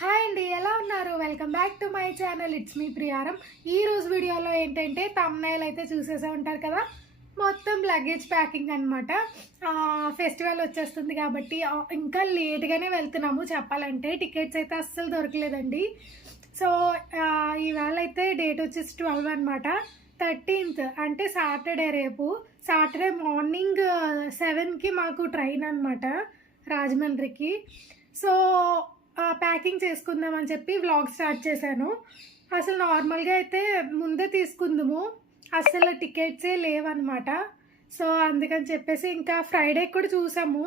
Hi అండి, ఎలా ఉన్నారు? Welcome back to my channel. It's me Priyaram. ఈ రోజు వీడియోలో ఏంటంటే తమ్నైల్ అయితే చూసేసే ఉంటారు కదా, మొత్తం లగేజ్ ప్యాకింగ్ అనమాట. ఫెస్టివల్ వచ్చేస్తుంది కాబట్టి ఇంకా లేట్గానే వెళ్తున్నాము. చెప్పాలంటే టికెట్స్ అయితే అస్సలు దొరకలేదండి. సో ఇవాళ అయితే డేట్ వచ్చేసి 12 అనమాట. 13th అంటే సాటర్డే. రేపు సాటర్డే మార్నింగ్ 7కి మాకు ట్రైన్ అనమాట రాజమండ్రికి. సో ప్యాకింగ్ చేసుకుందామని చెప్పి వ్లాగ్ స్టార్ట్ చేశాను. అసలు నార్మల్గా అయితే ముందే తీసుకుందాము, అసలు టికెట్సే లేవన్నమాట. సో అందుకని చెప్పేసి ఇంకా ఫ్రైడే కూడా చూసాము.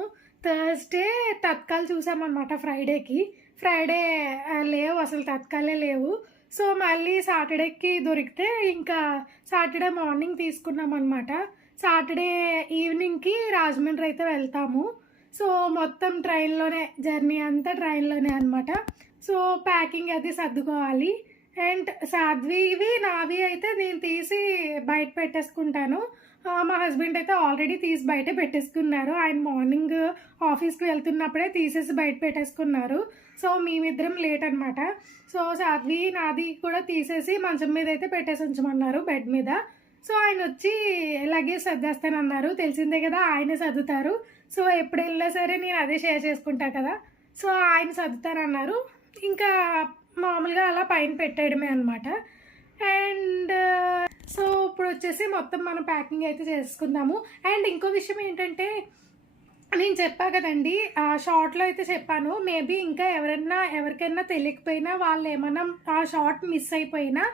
థర్స్డే తత్కాల్ చూసామన్నమాట. ఫ్రైడే లేవు, అసలు తత్కాలే లేవు. సో మళ్ళీ సాటర్డేకి దొరికితే ఇంకా సాటర్డే మార్నింగ్ తీసుకున్నాం అనమాట. సాటర్డే ఈవినింగ్కి రాజమండ్రి అయితే వెళ్తాము. సో మొత్తం ట్రైన్లోనే, జర్నీ అంతా ట్రైన్లోనే అనమాట. సో ప్యాకింగ్ అది సర్దుకోవాలి. అండ్ సాధ్వివి నావి అయితే నేను తీసి బయట పెట్టేసుకుంటాను. మా హస్బెండ్ అయితే ఆల్రెడీ తీసి బయట పెట్టేసుకున్నారు. ఆయన మార్నింగ్ ఆఫీస్కి వెళ్తున్నప్పుడే తీసేసి బయట పెట్టేసుకున్నారు. సో మేమిద్దరం లేట్ అనమాట. సో సాధ్వి నాది కూడా తీసేసి మంచం మీద అయితే పెట్టేసి ఉంచమన్నారు, బెడ్ మీద. సో ఆయన వచ్చి లగేజ్ సర్దేస్తానన్నారు. తెలిసిందే కదా, ఆయనే సర్దుతారు. సో ఎప్పుడు వెళ్ళినా సరే నేను అదే షేర్ చేసుకుంటా కదా. సో ఆయన సర్దుతారన్నారు. ఇంకా మామూలుగా అలా పైన పెట్టేయడమే అనమాట. అండ్ సో ఇప్పుడు వచ్చేసి మొత్తం మనం ప్యాకింగ్ అయితే చేసుకుందాము. అండ్ ఇంకో విషయం ఏంటంటే, నేను చెప్పా కదండి, షార్ట్లో అయితే చెప్పాను. మేబీ ఇంకా ఎవరికైనా తెలియకపోయినా, వాళ్ళు ఏమన్నా ఆ షార్ట్ మిస్ అయిపోయినా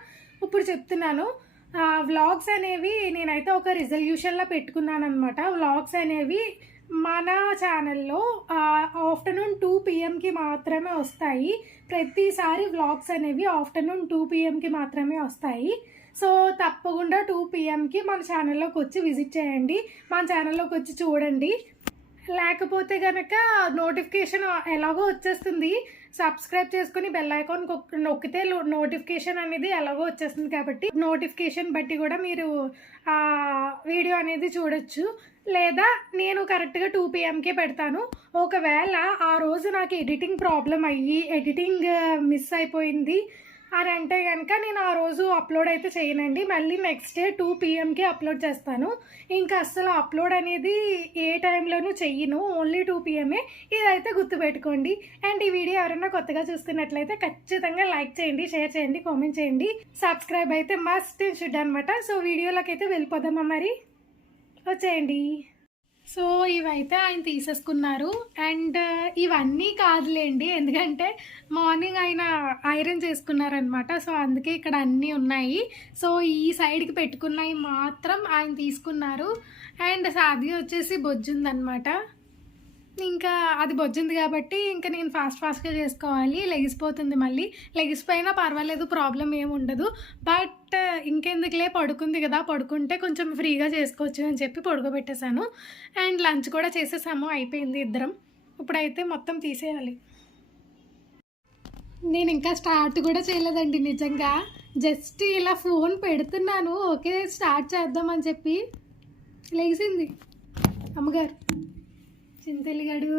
ఇప్పుడు చెప్తున్నాను. వ్లాగ్స్ అనేవి నేనైతే ఒక రిజల్యూషన్లో పెట్టుకున్నాను అనమాట. వ్లాగ్స్ అనేవి మన ఛానల్లో ఆఫ్టర్నూన్ 2 PM మాత్రమే వస్తాయి. ప్రతిసారి వ్లాగ్స్ అనేవి ఆఫ్టర్నూన్ 2 PM మాత్రమే వస్తాయి. సో తప్పకుండా 2 PM మన ఛానల్లోకి వచ్చి విజిట్ చేయండి, మన ఛానల్లోకి వచ్చి చూడండి. లేకపోతే కనుక నోటిఫికేషన్ ఎలాగో వచ్చేస్తుంది. సబ్స్క్రైబ్ చేసుకుని బెల్ ఐకాన్ నొక్కితే నోటిఫికేషన్ అనేది ఎలాగో వచ్చేస్తుంది. కాబట్టి నోటిఫికేషన్ బట్టి కూడా మీరు వీడియో అనేది చూడొచ్చు. లేదా నేను కరెక్ట్గా 2 PMకే పెడతాను. ఒకవేళ ఆ రోజు నాకు ఎడిటింగ్ ప్రాబ్లం అయ్యి ఎడిటింగ్ మిస్ అయిపోయింది అని అంటే కనుక నేను ఆ రోజు అప్లోడ్ అయితే చేయనండి. మళ్ళీ నెక్స్ట్ డే 2 PMకి అప్లోడ్ చేస్తాను. ఇంకా అస్సలు అప్లోడ్ అనేది ఏ టైంలోనూ చెయ్యను, ఓన్లీ 2 PMే. ఇదైతే గుర్తుపెట్టుకోండి. అండ్ ఈ వీడియో ఎవరైనా కొత్తగా చూస్తున్నట్లయితే ఖచ్చితంగా లైక్ చేయండి, షేర్ చేయండి, కామెంట్ చేయండి. సబ్స్క్రైబ్ అయితే మస్ట్ షుడ్ అనమాట. సో వీడియోలోకి అయితే వెళ్ళిపోదామా, మరి వచ్చేయండి. సో ఇవైతే ఆయన తీసేసుకున్నారు. అండ్ ఇవన్నీ కాదులేండి, ఎందుకంటే మార్నింగ్ ఆయన ఐరన్ చేసుకున్నారనమాట. సో అందుకే ఇక్కడ అన్నీ ఉన్నాయి. సో ఈ సైడ్కి పెట్టుకున్నవి మాత్రం ఆయన తీసుకున్నారు. అండ్ సాధ్వి వచ్చేసి బొజ్జుందనమాట. ఇంకా అది బొజ్జుంది కాబట్టి ఇంకా నేను ఫాస్ట్గా చేసుకోవాలి. లెగిసిపోతుంది. మళ్ళీ లెగిసిపోయినా పర్వాలేదు, ప్రాబ్లం ఏమి ఉండదు. బట్ ఇంకెందుకులే, పడుకుంది కదా, పడుకుంటే కొంచెం ఫ్రీగా చేసుకోవచ్చు అని చెప్పి పడుకోబెట్టేశాను. అండ్ లంచ్ కూడా చేసేసాము, అయిపోయింది ఇద్దరం. ఇప్పుడైతే మొత్తం తీసేయాలి. నేను ఇంకా స్టార్ట్ కూడా చేయలేదండి, నిజంగా జస్ట్ ఇలా ఫోన్ పెడుతున్నాను. ఓకే స్టార్ట్ చేద్దామని చెప్పి లెగిసింది అమ్మగారు. చింతలిగాడు,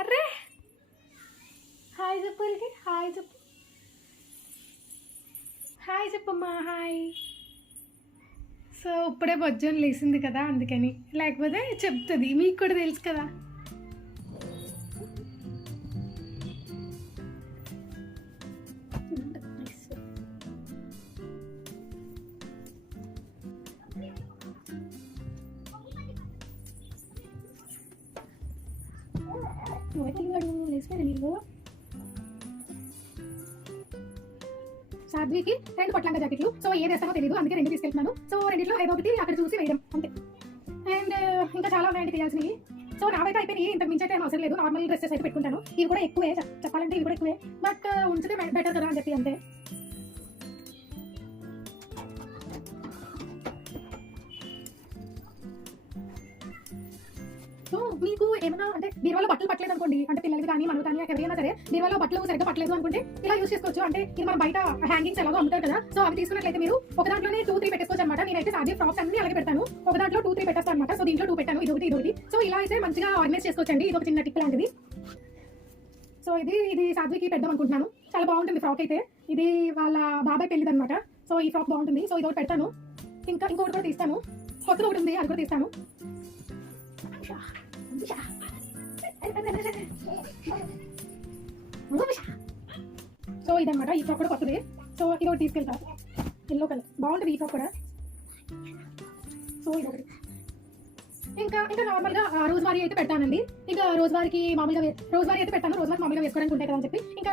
అర్రే హాయ్ చెప్పు, హాయ్ చెప్పు, హాయ్ చెప్పమ్మా, హాయ్. సో ఇప్పుడే బొజ్జని లేసింది కదా, అందుకని. లేకపోతే చెప్తుంది, మీకు కూడా తెలుసు కదా. సాధ్వికి 2 పట్లంగా జాకెట్లు. సో ఏది వేస్తామో తెలియదు, అందుకే 2 తీసుకెళ్తున్నాను. సో రెండిట్లో ఏదో ఒకటి అక్కడ చూసి వేయడం అంతే. అండ్ ఇంకా చాలా ఉన్నాయండి తీయాల్సినవి. సో నావైతే అయిపోయి ఇంతకు మించి అయితే ఏం అవసరం లేదు. నార్మల్ డ్రెస్సెస్ అయితే పెట్టుకుంటాను. ఇవి కూడా ఎక్కువే, చెప్పాలంటే ఇవి కూడా ఎక్కువే. బట్ ఉంచితే బెటర్ కదా అని చెప్పి అంతే. సో మీకు ఏమైనా అంటే బీరువాలో బట్టలు పట్టలేదు అనుకోండి, అంటే పిల్లలకి కానీ మనకు కానీ ఎవరైనా సరే బీరువాలో బట్టలు సరిగ్గా పట్టలేదు అనుకుంటే ఇలా యూస్ చేసుకోవచ్చు. అంటే ఇది మనం బయట హ్యాంగింగ్స్ ఎలాగో అమ్ముతారు కదా. సో అవి తీసుకున్నట్లయితే మీరు ఒక దాంట్లోనే 2-3 పెట్టేసుకోవచ్చు అనమాట. నేనైతే సాధ్య ఫ్రాక్స్ అన్ని అలాగే పెడతాను. ఒక దాంట్లో 2-3 పెట్టేస్తాను అనమాట. సో దీంట్లో 2 పెట్టాను, ఇది ఒకటి. సో ఇలా అయితే మంచిగా ఆర్గనైజ్ చేసుకోవచ్చండి. ఇది ఒక చిన్న టిప్ లాంటిది. సో ఇది సాధ్వికి పెడదాం అనుకుంటున్నాను. చాలా బాగుంటుంది ఫ్రాక్ అయితే. ఇది వాళ్ళ బాబాయ్ పెళ్ళిది అనమాట. సో ఈ ఫ్రాక్ బాగుంటుంది. సో ఇది ఒకటి పెడతాను. ఇంకొకటి కూడా తీస్తాను. కొత్తది ఒకటి ఉంది, అది కూడా తీస్తాను. సో ఇదనమాట, ఈ ఫ్రాక్ కూడా కొత్తది. సో ఇది ఒకటి తీసుకెళ్తా, ఎల్లో కలర్ బాగుంటుంది ఈ ఫ్రాక్ కూడా. సో ఇది ఒకటి. ఇంకా నార్మల్గా రోజువారీ అయితే పెట్టానండి. ఇంకా రోజువారీకి మామూలుగా రోజువారీ అయితే పెట్టాను. రోజువారీ మామూలుగా వేసుకోవడానికి ఉంటాయి కదా అని చెప్పి ఇంకా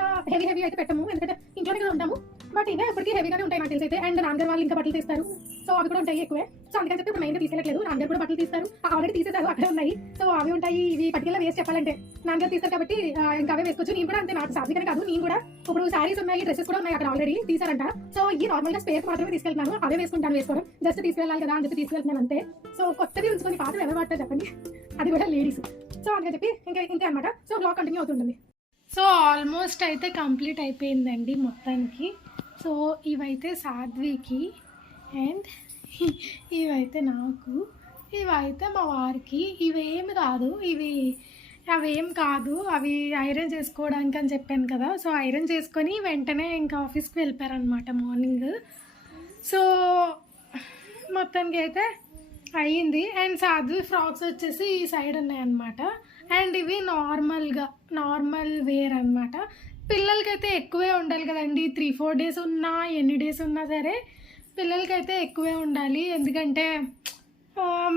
హెవీ అయితే పెట్టాము, ఎందుకంటే ఇంట్లోనే కదా ఉంటాము. బట్ ఇంకా ఇప్పటికీ హెవీగానే ఉంటాయి నాకు తెలిసి అయితే. అండ్ నాన్నగారు వాళ్ళు ఇంకా బట్టలు తీస్తారు, సో అవి కూడా ఉంటాయి ఎక్కువే. సో అందుకని చెప్పి ఇప్పుడు మెయిన్గా తీసుకెళ్ళట్లేదు. నాన్నగారు కూడా బట్టలు తీస్తారు, ఆల్రెడీ తీసేసారు, అక్కడే ఉన్నాయి. సో అవి ఉంటాయి, ఇవి పట్టుకెళ్ళి వేసి చెప్పాలంటే నాన్నగారు తీస్తారు కాబట్టి ఇంకా అవే వేసుకోవచ్చు. నేను కూడా అంతే, నాకు సాధ్యమే కాదు. నేను కూడా ఇప్పుడు శారీస్ ఉన్నాయి, డ్రెస్సెస్ కూడా ఉన్నాయి అక్కడ ఆల్రెడీ తీసారంట. సో ఈ నార్మల్గా స్పేస్ మాత్రమే తీసుకెళ్తున్నాను, అవే వేసుకుంటాను. వేసుకోవడం జస్ట్ తీసుకెళ్ళాలి కదా అని చెప్పి తీసుకెళ్తున్నాను అంతే. సో కొత్తది ఉంచుకొని పాతవి ఎలా పడతారు చెప్పండి, అది కూడా లేడీస్. సో అందుకని చెప్పి ఇంతే అనమాట. సో బ్లాగ్ కంటిన్యూ అవుతుంటుంది. సో ఆల్మోస్ట్ అయితే కంప్లీట్ అయిపోయిందండి మొత్తానికి. సో ఇవైతే సాధ్వికి అండ్ ఇవైతే నాకు, ఇవైతే మా వారికి. ఇవేమి కాదు, అవేం కాదు, అవి ఐరన్ చేసుకోవడానికి అని చెప్పాను కదా. సో ఐరన్ చేసుకొని వెంటనే ఇంకా ఆఫీస్కి వెళ్ళిపోయారనమాట మార్నింగ్. సో మొత్తానికి అయితే అయ్యింది. అండ్ సాధ్వి ఫ్రాక్స్ వచ్చేసి ఈ సైడ్ ఉన్నాయన్నమాట. అండ్ ఇవి నార్మల్ వేర్ అనమాట. పిల్లలకైతే ఎక్కువే ఉండాలి కదండి, 3-4 డేస్ ఉన్నా ఎన్ని డేస్ ఉన్నా సరే పిల్లలకైతే ఎక్కువే ఉండాలి. ఎందుకంటే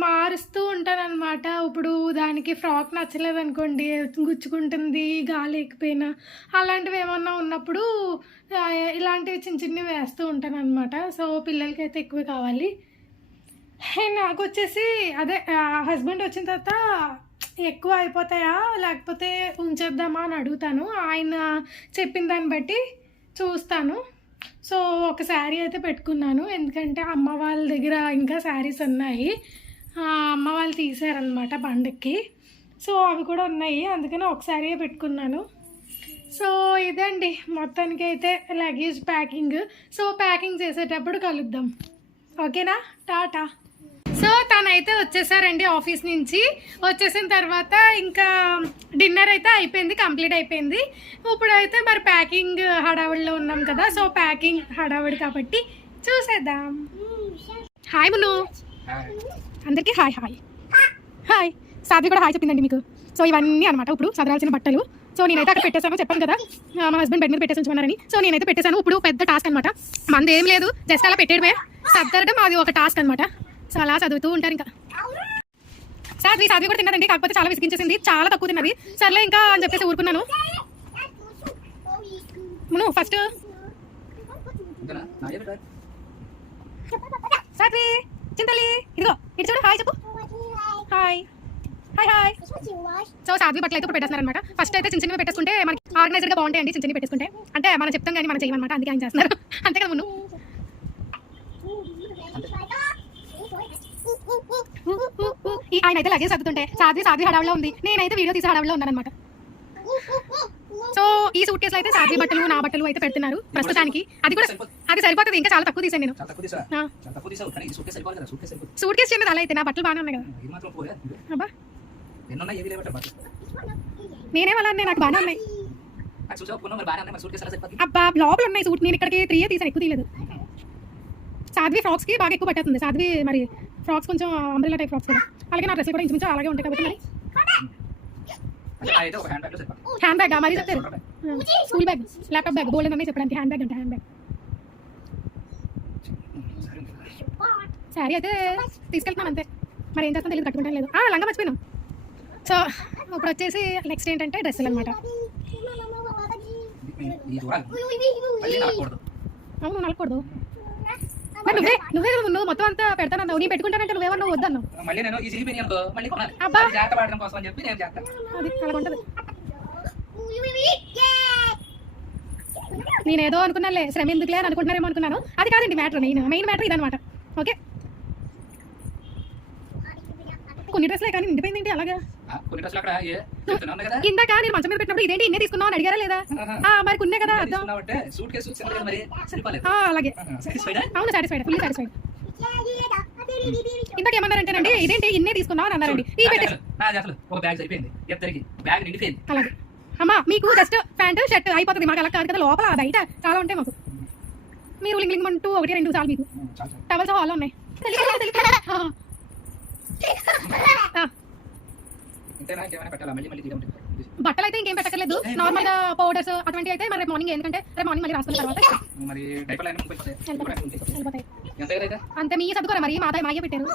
మారుస్తూ ఉంటానన్నమాట. ఇప్పుడు దానికి ఫ్రాక్ నచ్చలేదనుకోండి, గుచ్చుకుంటుంది, గాలి ఎక్కిపోయినా అలాంటివి ఏమన్నా ఉన్నప్పుడు ఇలాంటివి చిన్నవి వేస్తూ ఉంటానన్నమాట. సో పిల్లలకైతే ఎక్కువే కావాలి. నాకు వచ్చేసి అదే హస్బెండ్ వచ్చిన తర్వాత ఎక్కువ అయిపోతాయా లేకపోతే ఉంచేద్దామా అని అడుగుతాను. ఆయన చెప్పిన దాన్ని బట్టి చూస్తాను. సో ఒక శారీ అయితే పెట్టుకున్నాను, ఎందుకంటే అమ్మ వాళ్ళ దగ్గర ఇంకా శారీస్ ఉన్నాయి. అమ్మ వాళ్ళు తీసారనమాట పండక్కి. సో అవి కూడా ఉన్నాయి, అందుకని ఒక శారీ పెట్టుకున్నాను. సో ఇదండి మొత్తానికి అయితే లగేజ్ ప్యాకింగ్. సో ప్యాకింగ్ చేసేటప్పుడు కలుద్దాం, ఓకేనా? టాటా. సో తనైతే వచ్చేసారండి ఆఫీస్ నుంచి. వచ్చేసిన తర్వాత ఇంకా డిన్నర్ అయితే అయిపోయింది, కంప్లీట్ అయిపోయింది. ఇప్పుడైతే మరి ప్యాకింగ్ హడావుడిలో ఉన్నాం కదా. సో ప్యాకింగ్ హడావుడి కాబట్టి చూసేద్దాం. హాయ్ మును, అందరికీ హాయ్ హాయ్ హాయ్. సాధ్వి కూడా హాయ్ చెప్పిందండి మీకు. సో ఇవన్నీ అనమాట ఇప్పుడు సదరాల్సిన బట్టలు. సో నేనైతే అక్కడ పెట్టేసాను, చెప్పాను కదా మా హస్బెండ్ బెడ్ మీద పెట్టేసి ఉంచుకున్నారని. సో నేనైతే పెట్టేశాను. ఇప్పుడు పెద్ద టాస్క్ అనమాట, మనది ఏం లేదు, జస్ట్ అలా పెట్టేయడమే. సర్దరడం అది ఒక టాస్క్ అనమాట. సో అలా చదువుతూ ఉంటారు. ఇంకా సాధ్వి కూడా తిన్నదండి, కాకపోతే చాలా విసిగించేసింది, చాలా తక్కువ తిన్నది. సర్లే ఇంకా అని చెప్పేసి ఊరుకున్నాను. నువ్వు ఫస్ట్ సాధ్వి చింతలి ఇదిగో ఇటు చూడు, హాయ్ చెప్పు. Hi hi hi. సో సాధ్వి బట్టలు అయితే ఇప్పుడు పెట్టేస్తున్నారనమాట. ఫస్ట్ అయితే చిన్నవి పెట్టేసుకుంటే మనకి ఆర్గనైజర్గా బాగుంటాయండి. చిన్నవి పెట్టేసుకుంటే అంటే మనం చెప్తాం కానీ మనం చేయమన్నమాట, అందుకే ఆయన చేస్తున్నారు. అంతే కదా మున్ను. ఆయన అయితే లగేజ్ సర్దుతుంటే సాధ్వి హడావులో ఉంది, నేనైతే వీడియో తీసే హడావులో ఉన్నానమాట. సో ఈ సూట్ కేసులో అయితే సాధ్వి బట్టలు నా బట్టలు అయితే పెడుతున్నారు ప్రస్తుతానికి. అది సరిపోతుంది, ఇంకా చాలా తక్కువ తీసాను నేను. సూట్ కేసు చిన్నది అలా అయితే, నా బట్టలు బాగానే ఉన్నాయి కదా. అబ్బా నేనే వాళ్ళ నాకు బాగానే ఉన్నాయి. అబ్బా లోపల ఉన్నాయి సూట్, నేను ఇక్కడికి 3 తీసాను, ఎక్కువ తీయలేదు. సాధ్వి ఫ్రాక్స్కి బాగా ఎక్కువ పట్టేస్తుంది. సాధ్వి మరి ఫ్రాక్స్ కొంచెం అంబ్రెల్లా టైప్ ఫ్రాక్స్ కదా, అలాగే నా డ్రెస్సులు కూడా ఇంచుమించు అలాగే ఉంటాయి కాబట్టి మరి హ్యాండ్ బ్యాగ్ మరి చెప్తారు. స్కూల్ బ్యాగ్, ల్యాప్టాప్ బ్యాగ్, బోల్డ్ అన్నీ చెప్పడానికి హ్యాండ్ బ్యాగ్ అంటే హ్యాండ్ బ్యాగ్. శారీ అయితే తీసుకెళ్తున్నాను అంతే, మరి ఏం చేస్తాను తెలియదు, కట్టుకుంటాను లేదు. లంగా మర్చిపోయినాం. సో ఇప్పుడు వచ్చేసి నెక్స్ట్ ఏంటంటే డ్రెస్సులు అనమాట. అవును నలకూడదు, నువ్వు మొత్తం అంతా పెడతాను, నీ పెట్టుకుంటానంటే నువ్వేమన్నా వద్దన్నావు. నేనేదో అనుకున్నాలే, శ్రమ ఎందుకులే అని అనుకుంటున్నారేమో అనుకున్నాను. అది కాదండి మ్యాటర్, మెయిన్ మ్యాటర్ ఇదనమాట. ఓకే కొన్ని డ్రెస్లే కానీ నిండిపోయింది ఏంటి అలాగా. ఇందాక నేను మంచం మీద పెట్టినప్పుడు ఇదేంటి ఇన్నే తీసుకున్నావు అని అడిగారా లేదా? మరి కొన్నే కదా అర్థం. అలాగే అవును, సాటిస్ఫైడ్, ఫుల్లీ సాటిస్ఫైడ్. ఇందాక ఏమన్నారంటేనండి ఇదేంటి ఇన్నే తీసుకున్నావు అని అన్నారండి. అలాగే అమ్మా మీకు జస్ట్ ప్యాంటు షర్ట్ అయిపోతుంది, మాకు అలా కాదు కదా, లోపల బయట చాలా ఉంటాయి మాకు. మీరు లింగ్ లింగ్ అంటూ 1 2 చాలు మీకు. టవల్స్ హాల్లో ఉన్నాయి. బట్టలు అయితే ఇంకేం పెట్టలేదు, నార్మల్ గా పౌడర్స్ అటువంటి అయితే మరి మార్నింగ్, ఎందుకంటే రేపు మార్నింగ్ మళ్ళీ రాసుకున్న తర్వాత అంతే. మీ చదువుకోరా మరి, మాయ పెట్టారు,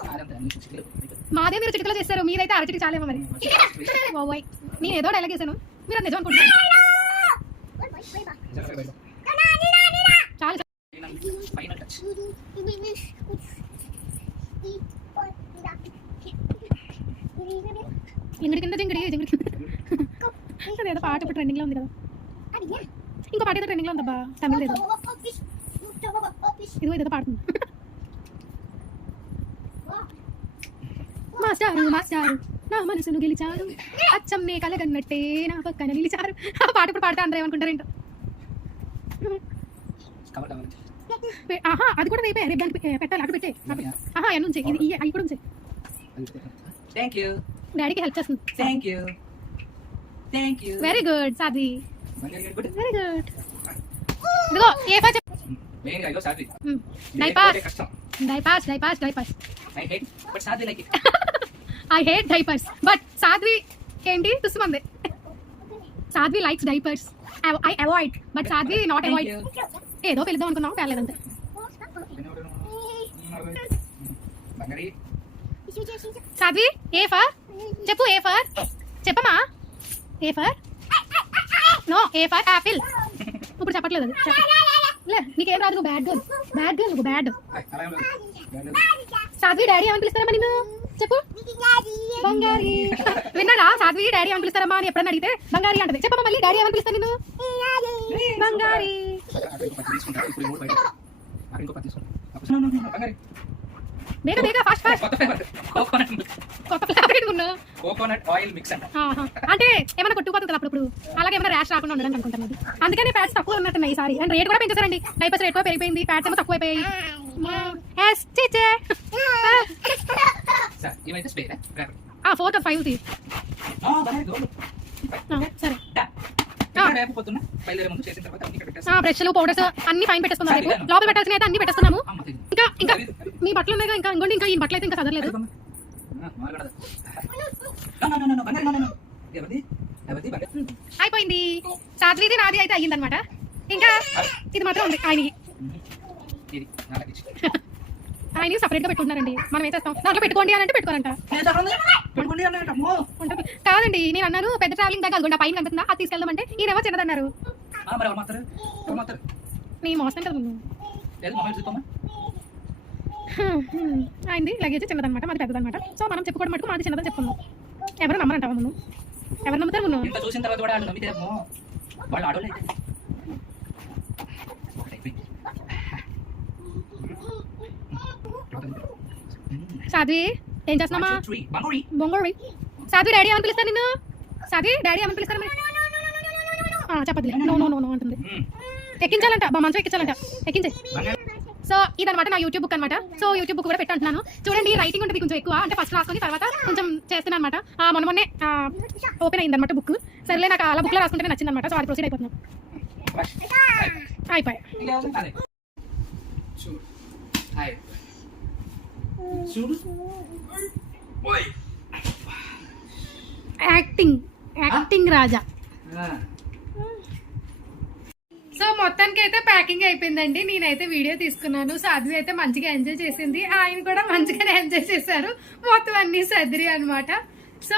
మాదే మీరు చిటికలో చేస్తారు, మీరైతే అరచిటి చాలేమో మరి. ఓయ్ నేను ఏదో డైలాగ్ చేశాను, మీరు అది నిజం అనుకుంటున్నారు. చాలు జింగిడి కింద జింగిడి ఏదో పాట ఇప్పుడు ట్రెండింగ్ లో ఉంది కదా, ఇంకో పాట ఏదో ట్రెండింగ్ లో ఉందబ్బా, తమిళ ఏదో, ఇదిగో ఏదో పాడుతుంది. మాస్టారు నా మనసును గెలిచారు, అచ్చం నే కలగన్నట్టే నా పక్కన నిలిచారు. ఆ పాట ఇప్పుడు పాడితే అందరూ ఏమనుకుంటారు ఏంటో. ఆహా అది కూడా రేపే, రేపు దానికి పెట్టాలి, అటు పెట్టే. ఆహా ఎన్ని ఉంచే, ఇది అవి కూడా ఉంచే. డాడీకి హెల్ప్ చేస్తుంది. Very good Sadhvi, very good. ఇదిగో A for diapers. I hate diapers, but Sadhvi ఏంటి తుస్సుమంది. Sadhvi likes diapers, I avoid, but Sadhvi not avoid. ఏదో పిలుద్దాం అనుకున్నాం, పేర్లేదంతే. సాధ్వి ఏ ఫర్ చెప్పు, ఏ ఫర్ చెప్పమా. A for no, A for apple. ఇప్పుడు చెప్పట్లేదు అది, లే నీకేం రాదు, నువ్వు బ్యాడ్ గర్ల్, నువ్వు బ్యాడ్. సాధ్వి డాడీ ఏమని పిలుస్తారమ్మా నిన్ను చెప్పు. బంగారి. విన్నారా, సాధ్వి డాడీ ఏమని పిలుస్తారమ్మా అని ఎప్పుడన్నా అడిగితే బంగారి అంటది. చెప్పమ్మా మళ్ళీ, డాడీ ఏమని పిలుస్తారు నిన్ను. బంగారి. బేగా ఫాస్ట్ కొత్త ఫ్లేవర్ ఉన్నా, కోకోనట్ ఆయిల్ మిక్స్ అంటే ఏమైనా కొట్టుకుపోతుంది కదా అప్పుడు, అలాగే ఏమైనా ర్యాష్ రాకుండా ఉండడానికి అనుకుంటున్నది. అందుకని ఫ్యాట్స్ తక్కువ ఉన్నట్టున్నాయి ఈసారి, అండ్ రేట్ కూడా పెంచేసారండి. డైపర్స్ రేట్ కూడా పెరిగిపోయింది, ఫ్యాట్స్ ఏమో తక్కువ అయిపోయాయి. ఆ 4 to 5 సరే. బ్రష్లు పౌడర్స్ అన్ని ఫైన్ పెట్టేస్తున్నాం, లోపల పెట్టాల్సిన అయితే అన్ని పెట్టేస్తున్నాము. ఇంకా మీ బట్టలు ఉన్నాయి, ఇంకా ఇంకోండి, ఇంకా ఈ బట్టలు అయితే ఇంకా చదవలేదు. అయిపోయింది, సాధ్విది నాది అయితే అయ్యిందనమాట. ఇంకా ఇది మాత్రం ఉంది ఆయనకి. ఆయన సపరేట్ గా పెట్టుకుంటున్నారండి, మనం ఏం చేస్తాం, దాంట్లో పెట్టుకోండి అని అంటే పెట్టుకోరంట. కాదండి నేను అన్నాను పెద్ద ట్రావెలింగ్ దగ్గర అల్గొండ పైన కనిపిస్తుందా, అది తీసుకెళ్దామంటే ఈయనేమో చిన్నదన్నారు. నేను మోస్తాను కదా ముందు. అయింది లగేజ్ చిన్నదనమాట, మాది పెద్దదనమాట. సో మనం చెప్పుకోవడం మటుకు మాది చిన్నదని చెప్పుకున్నాం. ఎవరు నమ్మరంటావా ముందు, ఎవరు నమ్ముతారు ముందు. సాధ్వి ఏం చేస్తున్నామా, బొంగోరి. సాధ్వి డాడీ ఏమని పిలుస్తారు నిన్ను, సాధ్వి డాడీ ఏమని పిలుస్తారు చెప్పదులే. నో అంటుంది. ఎక్కించాలంట, మంచం ఎక్కించాలంట, ఎక్కించే. సో ఇదనమాట నా యూట్యూబ్ బుక్ అనమాట. సో యూట్యూబ్ బుక్ కూడా పెట్టంటున్నాను చూడండి. రైటింగ్ ఉంటుంది కొంచెం ఎక్కువ, అంటే ఫస్ట్ రాసుకొని తర్వాత కొంచెం చేస్తున్నాను అనమాట. మొన్నే ఓపెన్ అయింది అనమాట బుక్. సరేలే నాకు అలా బుక్లో రాసుకుంటే నచ్చింది అనమాట. సో అది ప్రొసీడ్ అయిపోతున్నాను. అయిపోయి యాక్టింగ్ రాజా. సో మొత్తానికి అయితే ప్యాకింగ్ అయిపోయిందండి. నేనైతే వీడియో తీసుకున్నాను. సాధ్వి అయితే మంచిగా ఎంజాయ్ చేసింది, ఆయన కూడా మంచిగానే ఎంజాయ్ చేశారు. మొత్తం అన్ని సర్దిరి అనమాట. సో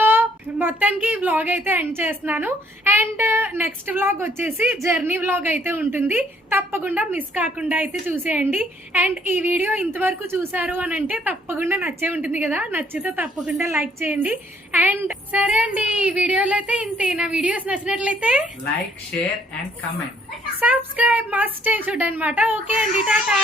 మొత్తానికి వ్లాగ్ అయితే ఎండ్ చేస్తున్నాను. అండ్ నెక్స్ట్ వ్లాగ్ వచ్చేసి జర్నీ వ్లాగ్ అయితే ఉంటుంది, తప్పకుండా మిస్ కాకుండా అయితే చూసేయండి. అండ్ ఈ వీడియో ఇంతవరకు చూసారు అని అంటే తప్పకుండా నచ్చే ఉంటుంది కదా, నచ్చితే తప్పకుండా లైక్ చేయండి. అండ్ సరే అండి, ఈ వీడియోలో అయితే ఇంతే. నా వీడియోస్ నచ్చినట్లయితే like, share and comment, subscribe must and should అనమాట. ఓకే అండి, టాటా.